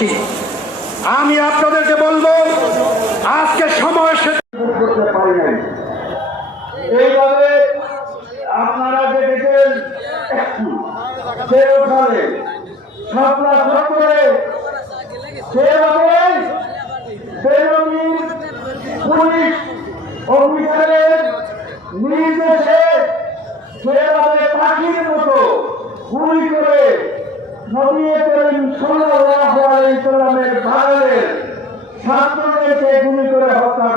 করছি আমি আপনাদেরকে বলব, আজকে সময় সে পারি নাই। এইভাবে আপনারা যে দেখেন নির্দেশে পাখির মতো গুলি করে নবী করিম সাল্লাল্লাহু ছাত্রদেরকে গুলি করে হত্যা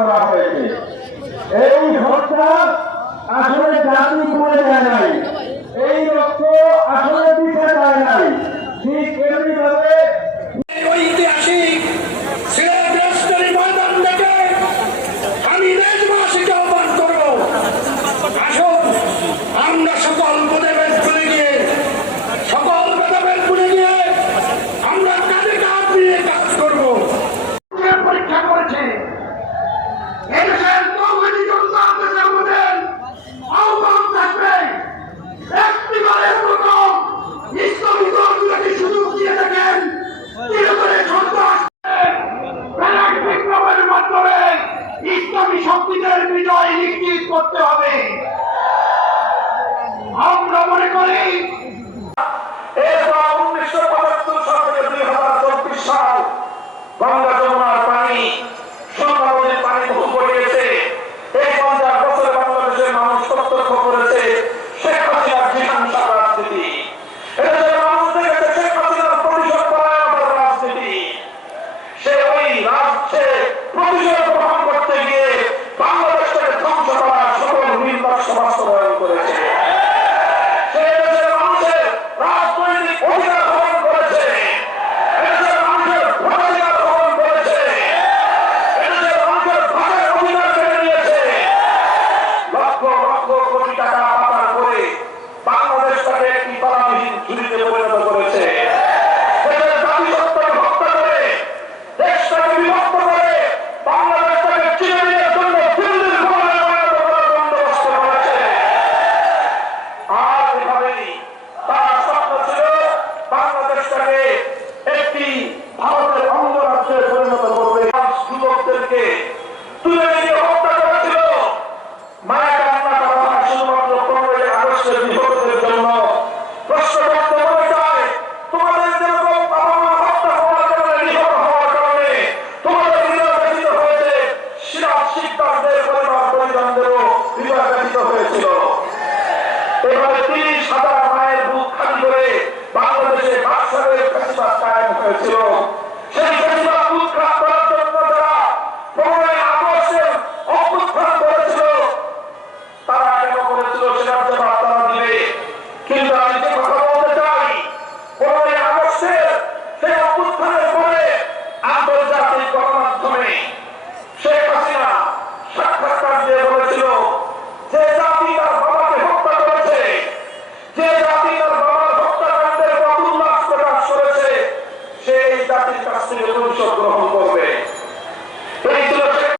সে প্রতিশোধ গ্রহণ করতে গিয়ে